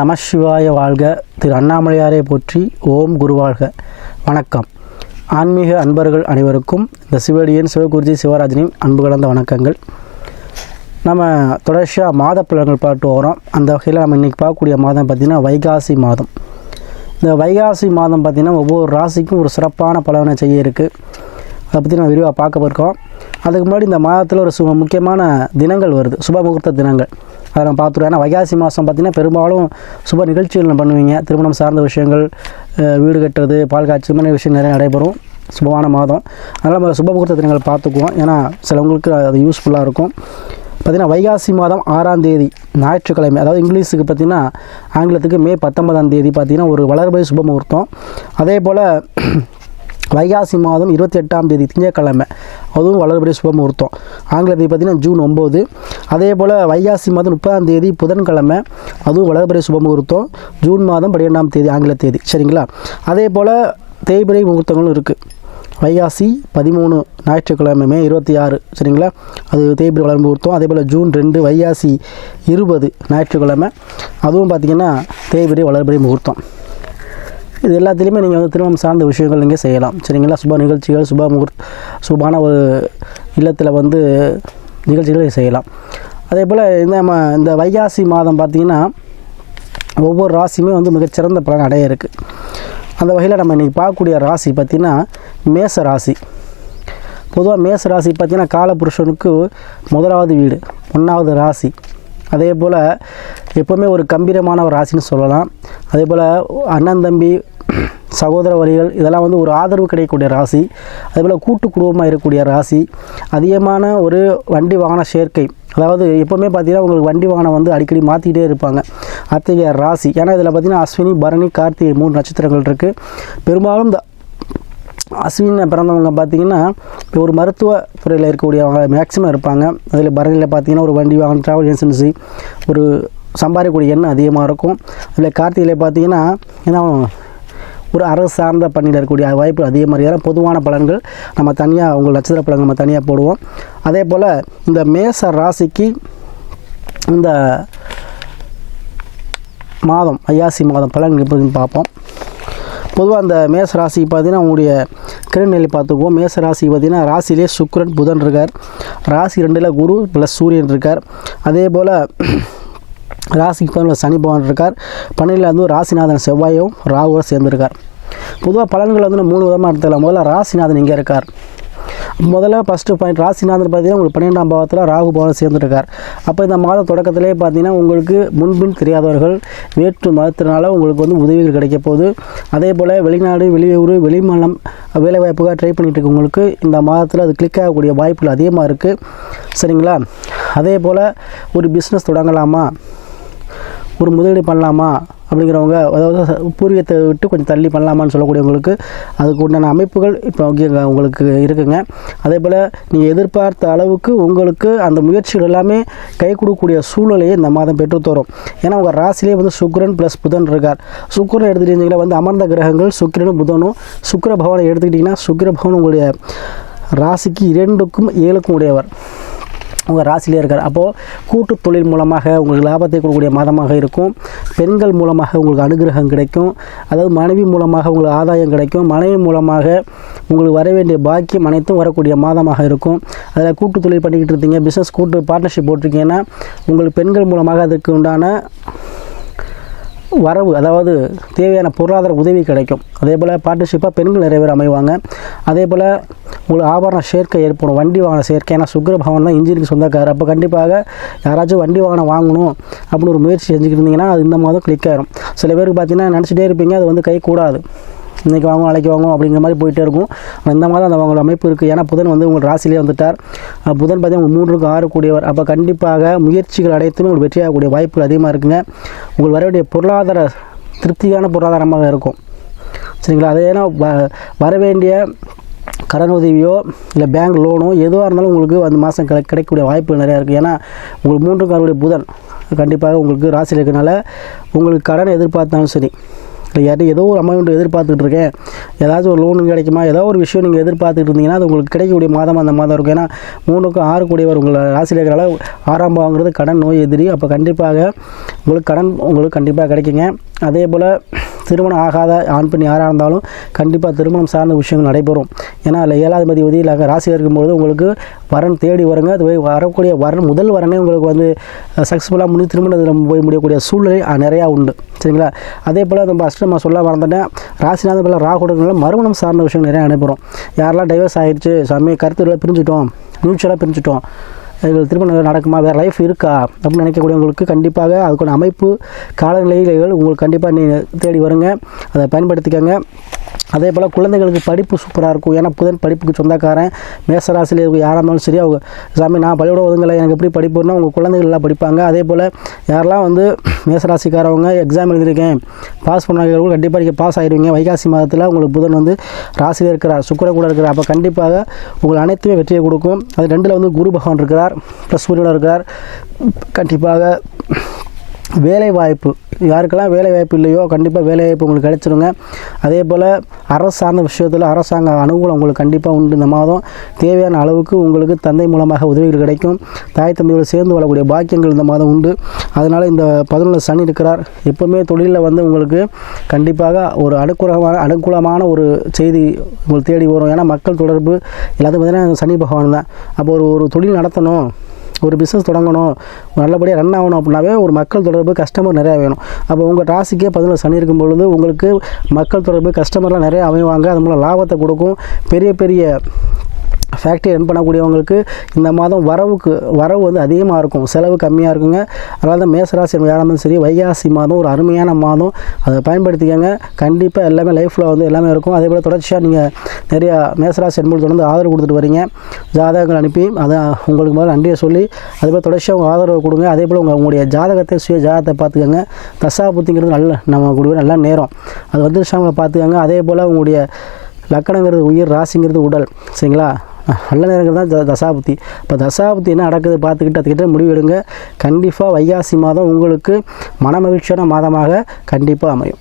நமசிவாய வாழ்க திரு அண்ணாமலையாரை போற்றி ஓம் குருவாழ்க வணக்கம் ஆன்மீக அன்பர்கள் அனைவருக்கும் இந்த சிவடியன் சிவகுருஜி சிவராஜனின் அன்பு கலந்த வணக்கங்கள் நம்ம தொடர்ச்சியாக மாத பலன்கள் பாட்டு வரோம் அந்த வகையில் நம்ம இன்றைக்கி பார்க்கக்கூடிய மாதம் பார்த்திங்கன்னா வைகாசி மாதம் இந்த வைகாசி மாதம் பார்த்திங்கன்னா ஒவ்வொரு ராசிக்கும் ஒரு சிறப்பான பலனை செய்ய இருக்குது அதை பற்றி நம்ம விரிவாக பார்க்க போயிருக்கோம் அதுக்கு முன்னாடி இந்த மாதத்தில் ஒரு சு முக்கியமான தினங்கள் வருது சுப முகூர்த்த தினங்கள் அதை நம்ம பார்த்துருவோம் ஏன்னா வைகாசி மாதம் பார்த்திங்கன்னா பெரும்பாலும் சுப நிகழ்ச்சிகள் பண்ணுவீங்க திருமணம் சார்ந்த விஷயங்கள் வீடு கட்டுறது பால் காய்ச்சி மாதிரி விஷயம் நிறைய நடைபெறும் சுபமான மாதம் அதனால் நம்ம சுப முகூர்த்த தினங்கள் பார்த்துக்குவோம் ஏன்னா சிலவங்களுக்கு அது யூஸ்ஃபுல்லாக இருக்கும் பார்த்திங்கன்னா வைகாசி மாதம் ஆறாம் தேதி ஞாயிற்றுக்கிழமை அதாவது இங்கிலீஷுக்கு பார்த்திங்கன்னா ஆங்கிலத்துக்கு மே பத்தொன்பதாம் தேதி பார்த்திங்கன்னா ஒரு வளர்பதி சுப முகூர்த்தம் அதே போல் வைகாசி மாதம் இருபத்தி எட்டாம் தேதி திங்கக்கிழமை அதுவும் வளர்படி சுப முகூர்த்தம் ஆங்கில தேதி பார்த்தீங்கன்னா ஜூன் ஒம்பது அதே போல் வைகாசி மாதம் முப்பதாம் தேதி புதன்கிழமை அதுவும் வளர்படி சுப முகூர்த்தம் ஜூன் மாதம் பன்னிரெண்டாம் தேதி ஆங்கில தேதி சரிங்களா அதே போல் தேய்பிரை முகூர்த்தங்களும் இருக்குது வைகாசி பதிமூணு ஞாயிற்றுக்கிழமை மே இருபத்தி ஆறு சரிங்களா அது தேய்பிரி வளர்ந்து முகூர்த்தம் அதே போல் ஜூன் ரெண்டு வைகாசி இருபது ஞாயிற்றுக்கிழமை அதுவும் பார்த்திங்கன்னா தேய்பிரி வளர்பிரி முகூர்த்தம் இது எல்லாத்துலேயுமே நீங்கள் வந்து திருமணம் சார்ந்த விஷயங்கள் நீங்கள் செய்யலாம் சரிங்களா சுப நிகழ்ச்சிகள் சுப முகூர்த் சுபான ஒரு இல்லத்தில் வந்து நிகழ்ச்சிகள் செய்யலாம் அதே போல் இந்த நம்ம இந்த வைகாசி மாதம் பார்த்திங்கன்னா ஒவ்வொரு ராசியுமே வந்து மிகச்சிறந்த பலன் அடைய இருக்குது அந்த வகையில் நம்ம இன்றைக்கி பார்க்கக்கூடிய ராசி பார்த்திங்கன்னா மேச ராசி பொதுவாக மேச ராசி பார்த்திங்கன்னா காலபுருஷனுக்கு முதலாவது வீடு ஒன்றாவது ராசி அதே போல் எப்போவுமே ஒரு கம்பீரமான ஒரு ராசின்னு சொல்லலாம் அதே போல் அண்ணன் தம்பி சகோதர வழிகள் இதெல்லாம் வந்து ஒரு ஆதரவு கிடைக்கக்கூடிய ராசி அதேபோல் கூட்டு குடும்பமாக இருக்கக்கூடிய ராசி அதிகமான ஒரு வண்டி வாகன சேர்க்கை அதாவது எப்போவுமே பார்த்தீங்கன்னா உங்களுக்கு வண்டி வாகனம் வந்து அடிக்கடி மாற்றிக்கிட்டே இருப்பாங்க அத்தகைய ராசி ஏன்னா இதில் பார்த்திங்கன்னா அஸ்வினி பரணி கார்த்திகை மூணு நட்சத்திரங்கள் இருக்குது பெரும்பாலும் இந்த அஸ்வினை பிறந்தவங்க பார்த்திங்கன்னா இப்போ ஒரு மருத்துவ துறையில் இருக்கக்கூடியவங்க மேக்ஸிமம் இருப்பாங்க அதில் பரணியில் பார்த்திங்கன்னா ஒரு வண்டி வாகனம் ட்ராவல் ஏஜென்சி ஒரு சம்பாதிக்கக்கூடிய எண்ணம் அதிகமாக இருக்கும் அதில் கார்த்திகையில் பார்த்திங்கன்னா ஏன்னா ஒரு அரசு சார்ந்த பணியில் இருக்கக்கூடிய வாய்ப்பு அதே மாதிரி தான் பொதுவான பலன்கள் நம்ம தனியாக அவங்க நட்சத்திர பலன்கள் நம்ம தனியாக போடுவோம் அதே போல் இந்த மேச ராசிக்கு இந்த மாதம் ஐயாசி மாதம் பலன் எப்படின்னு பார்ப்போம் பொதுவாக அந்த மேச ராசி பார்த்திங்கன்னா உங்களுடைய கிரகநிலை பார்த்துக்குவோம் மேச ராசி பார்த்திங்கன்னா ராசியிலே சுக்ரன் புதன் இருக்கார் ராசி ரெண்டில் குரு ப்ளஸ் சூரியன் இருக்கார் அதே போல் ராசிக்கு பதில் சனி பகவான் இருக்கார் பன்னெண்டில் வந்து ராசிநாதன் செவ்வாயும் ராகுவோட சேர்ந்திருக்கார் பொதுவாக பலன்கள் வந்து மூணு விதமாக எடுத்துக்கலாம் முதல்ல ராசிநாதன் இங்கே இருக்கார் முதல்ல ஃபஸ்ட்டு பாயிண்ட் ராசிநாதன் பார்த்தீங்கன்னா உங்களுக்கு பன்னெண்டாம் பாவத்தில் ராகு பவன் சேர்ந்துருக்கார் அப்போ இந்த மாதம் தொடக்கத்திலே பார்த்தீங்கன்னா உங்களுக்கு முன்பின் தெரியாதவர்கள் வேற்று மதத்தினால உங்களுக்கு வந்து உதவிகள் கிடைக்க போகுது அதே போல் வெளிநாடு வெளியூர் வெளிமாநிலம் வேலைவாய்ப்புக்காக ட்ரை பண்ணிகிட்டு இருக்கவங்களுக்கு இந்த மாதத்தில் அது கிளிக் ஆகக்கூடிய வாய்ப்புகள் அதிகமாக இருக்குது சரிங்களா அதே போல் ஒரு பிஸ்னஸ் தொடங்கலாமா ஒரு முதலீடு பண்ணலாமா அப்படிங்கிறவங்க அதாவது பூர்வீகத்தை விட்டு கொஞ்சம் தள்ளி பண்ணலாமான்னு சொல்லக்கூடியவங்களுக்கு அதுக்கு உண்டான அமைப்புகள் இப்போ உங்களுக்கு இருக்குங்க அதே போல் நீங்கள் எதிர்பார்த்த அளவுக்கு உங்களுக்கு அந்த முயற்சிகள் எல்லாமே கை கொடுக்கக்கூடிய சூழ்நிலையை இந்த மாதம் தரும் ஏன்னா உங்கள் ராசிலே வந்து சுக்ரன் ப்ளஸ் புதன் இருக்கார் சுக்ரன் எடுத்துக்கிட்டிங்கன்னா வந்து அமர்ந்த கிரகங்கள் சுக்கிரனும் புதனும் சுக்கர பவனை எடுத்துக்கிட்டிங்கன்னா சுக்கர பவன் உங்களுடைய ராசிக்கு இரண்டுக்கும் ஏழுக்கும் உடையவர் உங்கள் ராசிலே இருக்கார் அப்போது கூட்டு தொழில் மூலமாக உங்களுக்கு லாபத்தை கொடுக்கக்கூடிய மாதமாக இருக்கும் பெண்கள் மூலமாக உங்களுக்கு அனுகிரகம் கிடைக்கும் அதாவது மனைவி மூலமாக உங்களுக்கு ஆதாயம் கிடைக்கும் மனைவி மூலமாக உங்களுக்கு வர வேண்டிய பாக்கியம் அனைத்தும் வரக்கூடிய மாதமாக இருக்கும் அதில் கூட்டு தொழில் பண்ணிக்கிட்டு இருந்தீங்க பிஸ்னஸ் கூட்டு பார்ட்னர்ஷிப் போட்டிருக்கீங்கன்னா உங்களுக்கு பெண்கள் மூலமாக அதுக்கு உண்டான வரவு அதாவது தேவையான பொருளாதார உதவி கிடைக்கும் அதே போல் பார்ட்னர்ஷிப்பாக பெண்கள் நிறைய பேர் அமைவாங்க அதே போல் உங்களுக்கு ஆபரண சேர்க்கை ஏற்படும் வண்டி வாகன சேர்க்கை ஏன்னா சுக்கர தான் இன்ஜினுக்கு சொந்தக்காரர் அப்போ கண்டிப்பாக யாராச்சும் வண்டி வாகனம் வாங்கணும் அப்படின்னு ஒரு முயற்சி செஞ்சுக்கிட்டு இருந்தீங்கன்னா அது இந்த மாதம் கிளிக் ஆகிரும் சில பேருக்கு பார்த்தீங்கன்னா நினச்சிட்டே இருப்பீங்க அது வந்து கை கூடாது இன்றைக்கி வாங்கும் நாளைக்கு வாங்கும் அப்படிங்கிற மாதிரி போயிட்டே இருக்கும் இந்த மாதிரி அந்த அவங்களோட அமைப்பு இருக்குது ஏன்னா புதன் வந்து உங்கள் ராசிலேயே வந்துட்டார் புதன் பார்த்தீங்கன்னா மூன்றுக்கு ஆறு கூடியவர் அப்போ கண்டிப்பாக முயற்சிகள் அனைத்துமே உங்களுக்கு வெற்றியாகக்கூடிய வாய்ப்புகள் அதிகமாக இருக்குங்க உங்களுக்கு வரவேண்டிய பொருளாதார திருப்தியான பொருளாதாரமாக இருக்கும் சரிங்களா அது ஏன்னா வர வேண்டிய கடன் உதவியோ இல்லை பேங்க் லோனோ எதுவாக இருந்தாலும் உங்களுக்கு அந்த மாதம் கிடை கிடைக்கக்கூடிய வாய்ப்புகள் நிறையா இருக்குது ஏன்னா உங்களுக்கு மூன்று காரனுடைய புதன் கண்டிப்பாக உங்களுக்கு ராசியில் இருக்கிறனால உங்களுக்கு கடன் எதிர்பார்த்தாலும் சரி இல்லை யார்ட்டு ஏதோ ஒரு அமௌண்ட் எதிர்பார்த்துக்கிட்டு இருக்கேன் ஏதாச்சும் ஒரு லோன் கிடைக்குமா ஏதோ ஒரு விஷயம் நீங்கள் எதிர்பார்த்துட்டு இருந்தீங்கன்னா அது உங்களுக்கு கிடைக்கக்கூடிய மாதம் அந்த மாதம் இருக்கும் ஏன்னா மூணுக்கும் ஆறு கூடியவர் உங்களை ராசி இருக்கிறால ஆறாம் பாவங்கிறது கடன் நோய் எதிரி அப்போ கண்டிப்பாக உங்களுக்கு கடன் உங்களுக்கு கண்டிப்பாக கிடைக்குங்க அதே போல் திருமணம் ஆகாத ஆண் பெண் யாராக இருந்தாலும் கண்டிப்பாக திருமணம் சார்ந்த விஷயங்கள் நடைபெறும் ஏன்னா அதில் ஏழாதிபதி உதவியில் ராசி இருக்கும்போது உங்களுக்கு வரன் தேடி வருங்க அது வரக்கூடிய வரன் முதல் வரனே உங்களுக்கு வந்து சக்ஸஸ்ஃபுல்லாக முடிஞ்சு திருமணத்தில் போய் முடியக்கூடிய சூழ்நிலை நிறையா உண்டு சரிங்களா அதே போல் நம்ம ஃபஸ்ட்டு நம்ம சொல்ல மறந்துட்டேன் ராசிநாதன் போல் ராகு மறுமணம் சார்ந்த விஷயங்கள் நிறையா நடைபெறும் யாரெல்லாம் டைவர்ஸ் ஆகிடுச்சு சாமி கருத்துக்களை பிரிஞ்சுட்டோம் நியூச்சுவலாக பிரிஞ்சுட்டோம் இதில் திருமணம் நடக்குமா வேறு லைஃப் இருக்கா அப்படின்னு நினைக்கக்கூடியவங்களுக்கு கண்டிப்பாக அதுக்கான அமைப்பு காலநிலைகள் உங்களுக்கு கண்டிப்பாக நீங்கள் தேடி வருங்க அதை பயன்படுத்திக்கோங்க அதே போல் குழந்தைகளுக்கு படிப்பு சூப்பராக இருக்கும் ஏன்னா புதன் படிப்புக்கு சொந்தக்காரன் மேசராசியில் இருக்கும் யாராக இருந்தாலும் சரி அவங்க சாமி நான் பள்ளியோட ஒதுங்கலை எனக்கு எப்படி படிப்புனா அவங்க குழந்தைகள் எல்லாம் படிப்பாங்க அதே போல் யாரெல்லாம் வந்து மேசராசிக்காரவங்க எக்ஸாம் எழுதியிருக்கேன் பாஸ் பண்ணாங்க கண்டிப்பாக நீங்கள் பாஸ் ஆகிடுவீங்க வைகாசி மாதத்தில் உங்களுக்கு புதன் வந்து ராசியில் இருக்கிறார் சுக்கர கூட இருக்கிறார் அப்போ கண்டிப்பாக உங்களுக்கு அனைத்துமே வெற்றியை கொடுக்கும் அது ரெண்டில் வந்து குரு பகவான் இருக்கிறார் ப்ளஸ் சூரியனோட இருக்கிறார் கண்டிப்பாக வேலைவாய்ப்பு யாருக்கெல்லாம் வேலைவாய்ப்பு இல்லையோ கண்டிப்பாக வேலைவாய்ப்பு உங்களுக்கு கிடைச்சிருங்க அதே போல் அரசு சார்ந்த விஷயத்தில் அரசாங்க அனுகூலம் உங்களுக்கு கண்டிப்பாக உண்டு இந்த மாதம் தேவையான அளவுக்கு உங்களுக்கு தந்தை மூலமாக உதவிகள் கிடைக்கும் தாய் தம்பியோடு சேர்ந்து வரக்கூடிய பாக்கியங்கள் இந்த மாதம் உண்டு அதனால் இந்த பதினொன்று சனி இருக்கிறார் எப்போவுமே தொழிலில் வந்து உங்களுக்கு கண்டிப்பாக ஒரு அனுகூலமான அனுகூலமான ஒரு செய்தி உங்களுக்கு தேடி வரும் ஏன்னா மக்கள் தொடர்பு எல்லாத்தையும் பார்த்திங்கன்னா சனி பகவான் தான் அப்போ ஒரு ஒரு தொழில் நடத்தணும் ஒரு பிஸ்னஸ் தொடங்கணும் நல்லபடியாக ரன் ஆகணும் அப்படின்னாவே ஒரு மக்கள் தொடர்பு கஸ்டமர் நிறையா வேணும் அப்போ உங்கள் ராசிக்கே பதினொரு சனி இருக்கும் பொழுது உங்களுக்கு மக்கள் தொடர்பு கஸ்டமர்லாம் நிறையா அமைவாங்க அது மூலம் லாபத்தை கொடுக்கும் பெரிய பெரிய ஃபேக்ட்ரி ரன் பண்ணக்கூடியவங்களுக்கு இந்த மாதம் வரவுக்கு வரவு வந்து அதிகமாக இருக்கும் செலவு கம்மியாக இருக்குங்க அதனால தான் மேசராசி வியாழமும் சரி வைகாசி மாதம் ஒரு அருமையான மாதம் அதை பயன்படுத்திக்கோங்க கண்டிப்பாக எல்லாமே லைஃப்பில் வந்து எல்லாமே இருக்கும் அதே போல் தொடர்ச்சியாக நீங்கள் நிறையா மேசராசி என்பது தொடர்ந்து ஆதரவு கொடுத்துட்டு வரீங்க ஜாதகங்கள் அனுப்பி அதை உங்களுக்கு முதல்ல நன்றியை சொல்லி அதே போல் தொடர்ச்சியாக உங்கள் ஆதரவு கொடுங்க அதே போல் உங்கள் உங்களுடைய ஜாதகத்தை சுய ஜாதகத்தை பார்த்துக்கோங்க புத்திங்கிறது நல்ல நம்ம கொடுக்க நல்ல நேரம் அது வந்து விஷயங்களை பார்த்துக்கோங்க அதே போல் உங்களுடைய லக்கணங்கிறது உயிர் ராசிங்கிறது உடல் சரிங்களா நல்ல நேரங்கள் தான் தசாபுத்தி இப்போ தசாபுத்தி என்ன நடக்குது பார்த்துக்கிட்டு அதுக்கிட்ட எடுங்க கண்டிப்பாக வைகாசி மாதம் உங்களுக்கு மன மகிழ்ச்சியான மாதமாக கண்டிப்பாக அமையும்